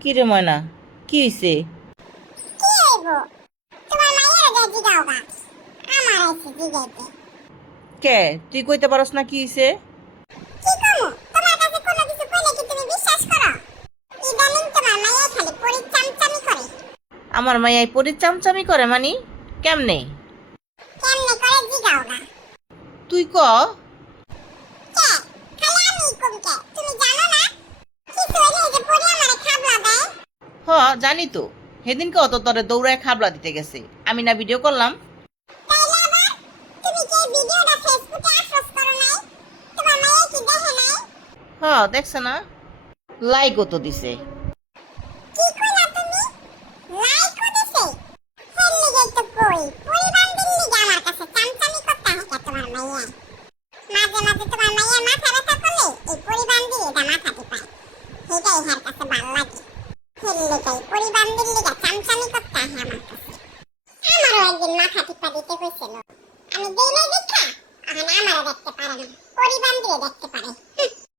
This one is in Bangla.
কি রে ময়না, কি হইছে? কি হইব? তোমার মাইয়ার যা জিগাও গা। আমার আইছে জিগাইতে। কে, তুই কইতে পারস না কি হইছে? কি কমু? তোমার কাছে কোনো কিছু কইলে কি তুমি বিশ্বাস করো? ইদানিং তোমার মাইয়া খালি পরিচামচামি করে। আমার মাইয়াই পরি চামচামি করে মানি? কেমনে? কেমনে করে জিগাও গা। তুই ক। কে? খালি আমি কম কে? তুমি জানো না? কিছু হইলে এই যে পরি আমারে খাবলা দেয়। হ, জানি তো। সেদিনকে অত তরে দৌড়ায় খাবলা দিতে গেছে, আমি না ভিডিও করলাম। তাইলে আবার তুমি কি এই ভিডিওটা ফেসবুকে আপলোড করো নাই? তোমার মাইয়া কি দেখে নাই? হ, দেখছে না, লাইকও তো দিছে। কি কইলা তুমি? লাইকও দিছে? হের লিগেই তো কই পরিবান্দির লিগে আমার কাছে চামচামি করতে হয় তোমার মাইয়া। মাঝে মাঝে তোমার মাইয়া মাথা ব্যথা করলে এই পরিবান্দির এটা মাথা টিপায়। সেটাই হের কাছে ভাল লাগে। হের লিগেই পরিবান্দির লিগে চামচামি করতে হয় আমার কাছে। আমারও একদিন মাথা টিপা দিতে কইছিল। আমি দেই নাই দেখা, এখন আমারও দেখতে পারে না, পরিবান্দিরে দেখতে পারে।